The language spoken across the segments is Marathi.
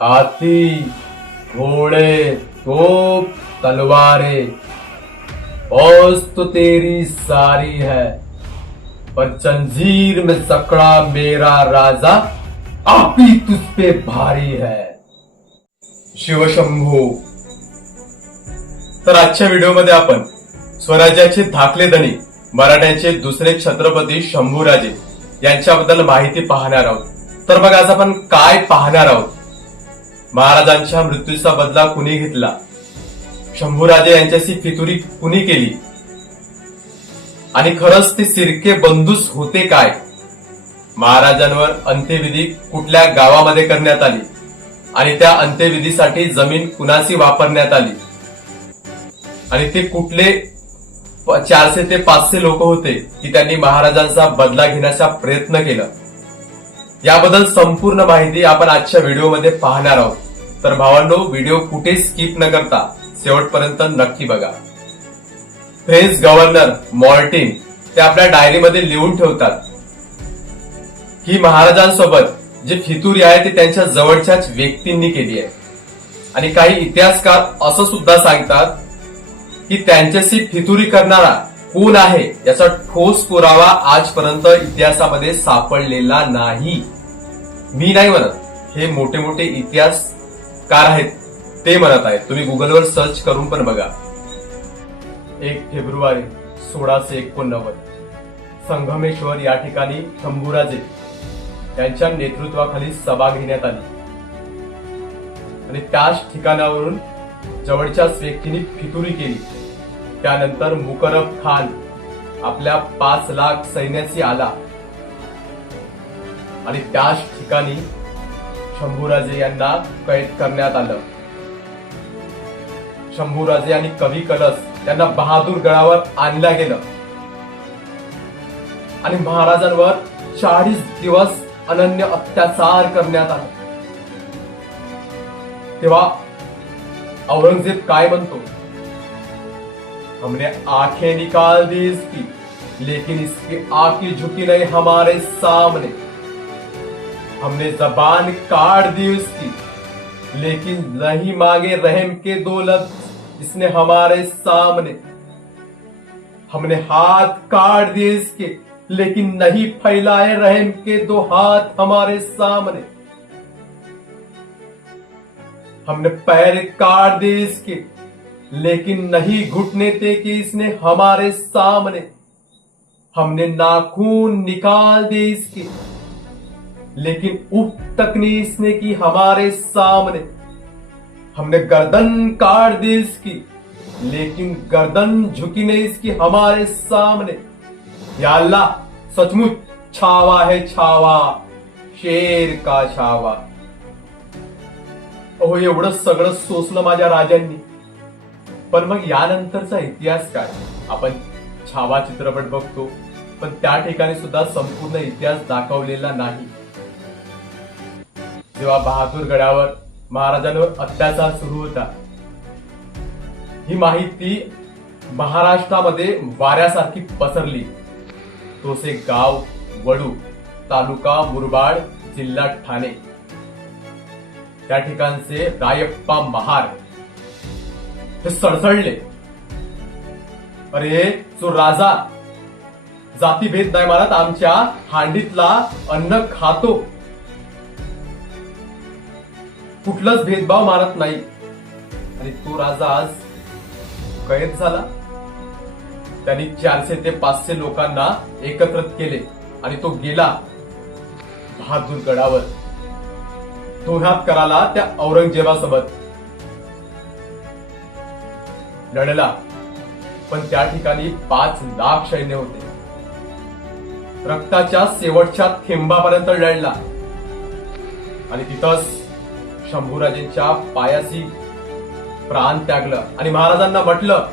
हाथी घोड़े तोप तलवारे। औस तो तेरी सारी है पर जंजीर में सकड़ा मेरा राजा आप ही तुझ पे भारी है। शिवशंभू। तर आजच्या व्हिडिओमध्ये आपण स्वराज्याचे धाकले धनी मराठ्यांचे दुसरे छत्रपती शंभूराजे यांच्याबद्दल माहिती पाहणार आहोत. तर मग आज आपण काय पाहणार आहोत? महाराजांच्या मृत्यूचा बदला कुणी घेतला? शंभूराजे यांच्याशी फितुरी कुणी केली? आणि खरंच ते सिरके बंधूस होते काय? महाराजांवर अंत्यविधी कुठल्या गावामध्ये करण्यात आली? आणि त्या अंत्यविधीसाठी जमीन कुणाशी वापरण्यात आली? आणि ते कुठले चारशे ते पाचशे लोक होते की त्यांनी महाराजांचा बदला घेण्याचा प्रयत्न केला? याबद्दल संपूर्ण माहिती आपण आजच्या व्हिडिओमध्ये पाहणार आहोत. तर भावांनो व्हिडिओ कुठे स्किप न करता शेवटपर्यंत नक्की बघा. फ्रेंच गव्हर्नर मॉर्टिन ते आपल्या डायरीमध्ये लिहून ठेवतात. ही महाराजांसोबत जे फितुरी आहे ते त्यांच्या जवळच्याच व्यक्तींनी केली आहे. आणि काही इतिहासकार असं सुद्धा सांगतात की त्यांच्याशी फितुरी करणारा कोण आहे याचा ठोस पुरावा आजपर्यंत इतिहासामध्ये सापडलेला नाही. मी नाही म्हणत हे मोठे मोठे इतिहास कार आहेत ते म्हणत आहेत. तुम्ही गुगलवर सर्च करून पण बघा. एक फेब्रुवारी सोळाशे एकोणनव्वद. संगमेश्वर या ठिकाणी शंभूराजे यांच्या नेतृत्वाखाली सभा घेण्यात आली. आणि त्याच ठिकाणावरून जवळच्याच व्यक्तीने फितुरी केली. त्यानंतर मुकरब खान आपल्या पाच लाख सैन्याशी आला. आणि त्याच ठिकाणी शंभूराजे यांना कैद करण्यात आलं. शंभूराजे आणि कवी कलस यांना बहादूर गडावर आणलं गेलं. आणि महाराजांवर चाळीस दिवस अनन्य अत्याचार करण्यात आला. तेव्हा औरंगजेब काय म्हणतो? हमने आंखें निकाल दी इसकी लेकिन इसकी आंखें झुकी नहीं हमारे सामने. हमने जबान काट दी उसकी। लेकिन नहीं मांगे रहम के दो लफ्ज इसने हमारे सामने। हमने हाथ काट दिए इसके, लेकिन नहीं फैलाए रहम के दो हाथ हमारे सामने। हमने पैर काट दिए इसके, लेकिन नहीं घुटने थे कि इसने हमारे सामने। हमने नाखून निकाल दिए इसके। लेकिन उफ तक इसने की हमारे सामने। हमने गर्दन काट दी इसकी लेकिन गर्दन झुकी नहीं इसकी हमारे सामने। या अल्लाह सचमुच छावा है छावा शेर का छावा। अहो एवढं सगळं सोसलं माझ्या राजांनी पण मग यानंतरचा इतिहास काय? आपण छावा चित्रपट बघतो पण त्या ठिकाणी सुद्धा संपूर्ण इतिहास दाखवलेला नाही. जेव्हा बहादूर गडावर महाराजांवर अत्याचार सुरू होता. ही माहिती महाराष्ट्रामध्ये वाऱ्यासारखी पसरली. तोसे गाव वडू तालुका मुरबाड जिल्हा ठाणे. त्या ठिकाणचे रायप्पा महार हे सडसडले. अरे जो राजा जातीभेद नाही मारत आमच्या हांडीतला अन्न खातो. कुठलाच भेदभाव मारत नाही. आणि तो राजा आज कैद झाला. त्यांनी चारशे ते पाचशे लोकांना एकत्रित केले आणि तो गेला बहादूर गडावर. दोन्हात कराला त्या औरंगजेबासोबत. लढला. पण त्या ठिकाणी पाच लाख सैन्य होते. रक्ताच्या शेवटच्या थेंबापर्यंत लढला. आणि तिथंच शंभूराजेंच्या पायाशी प्राण त्यागलं. आणि महाराजांना म्हटलं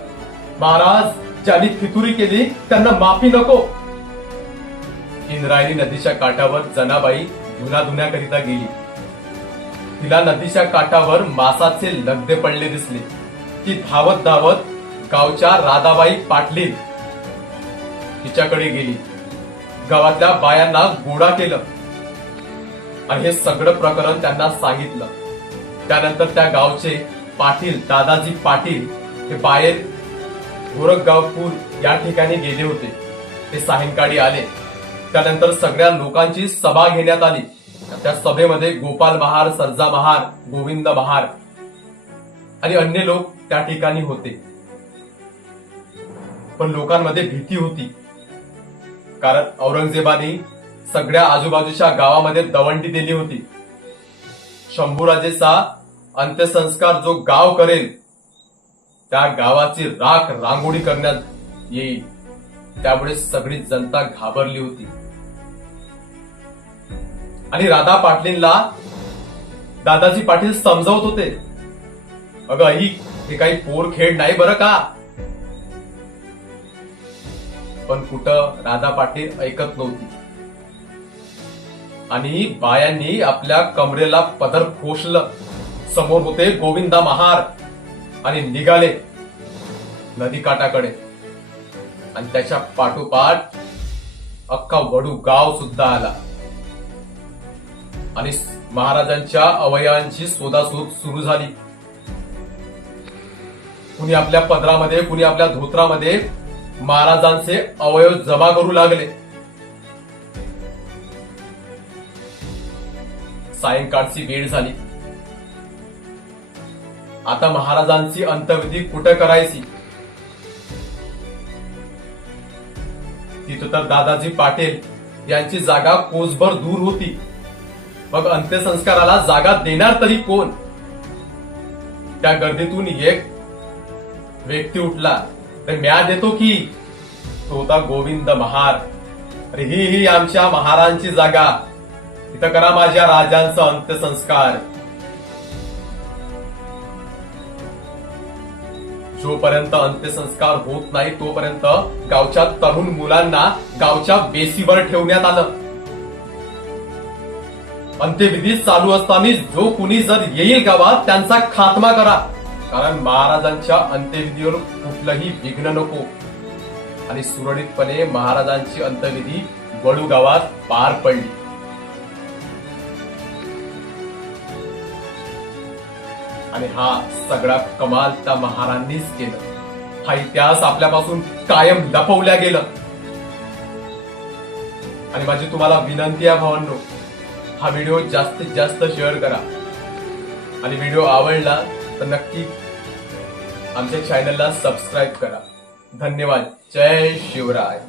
महाराज ज्यांनी फितुरी केली त्यांना माफी नको. इंद्रायणी नदीच्या काठावर जनाबाई धुना धुण्याकरिता गेली. तिला नदीच्या काठावर मासाचे लगदे पडले दिसले. ती धावत धावत गावच्या राधाबाई पाटली तिच्याकडे गेली. गावातल्या बायांना गोडा केलं. आणि हे सगळं प्रकरण त्यांना सांगितलं. त्यानंतर त्या गावचे पाटील दादाजी पाटील हे बाहेर गोरखगावपूर या ठिकाणी गेले होते. ते सायंकाळी आले. त्यानंतर सगळ्या लोकांची सभा घेण्यात आली. त्या सभेमध्ये गोपाल महार सरजा महार गोविंद महार आणि अन्य लोक त्या ठिकाणी होते. पण लोकांमध्ये भीती होती. कारण औरंगजेबाने सगळ्या आजूबाजूच्या गावामध्ये दवंडी दिली होती. शंभूराजेचा अंत्यसंस्कार जो गाव करेल त्या गावाची राख रांगोळी करण्यात येईल. त्यामुळे सगळी जनता घाबरली होती. आणि राधा पाटलींना दादाजी पाटील समजावत होते अगं ही हे काही पोर खेळ नाही बरं का? पण कुठं राधा पाटील ऐकत नव्हती. आणि बायांनी आपल्या कमरेला पदर खोसलं समोर होते गोविंदा महार आणि निघाले नदीकाठाकडे आणि त्याच्या पाठोपाठ अख्खा वडू गाव सुद्धा आला. आणि महाराजांच्या अवयवांची शोधाशोध सुरू झाली. कुणी आपल्या पदरामध्ये कुणी आपल्या धोत्रामध्ये महाराजांचे अवयव जमा करू लागले. सायंकाळची वेळ झाली. आता महाराजांची अंतविधी कुठं करायची? तिथं तर दादाजी पाटील यांची जागा कोसभर दूर होती. मग अंत्यसंस्काराला जागा देणार तरी कोण? त्या गर्दीतून एक व्यक्ती उठला. तर म्या देतो की. तो होता गोविंद महार. अरे ही ही आमच्या महारांची जागा. इथं करा माझ्या राजांचा अंत्यसंस्कार. जोपर्यंत अंत्यसंस्कार होत नाही तोपर्यंत गावच्या तरुण मुलांना गावच्या बेसीवर ठेवण्यात आलं. अंत्यविधी चालू असताना जो कुणी जर येईल गावात त्यांचा खात्मा करा. कारण महाराजांच्या अंत्यविधीवर कुठलंही विघ्न नको. आणि सुरळीतपणे महाराजांची अंत्यविधी वडू गावात पार पडली. आणि हा सगळा कमाल त्या महारांनीच केलं. हा इतिहास आपल्यापासून कायम लपवल्या गेलं. आणि माझी तुम्हाला विनंती आहे भावांनो हा व्हिडिओ जास्तीत जास्त शेअर करा. आणि व्हिडिओ आवडला तर नक्की आमच्या चॅनलला सबस्क्राईब करा. धन्यवाद. जय शिवराय.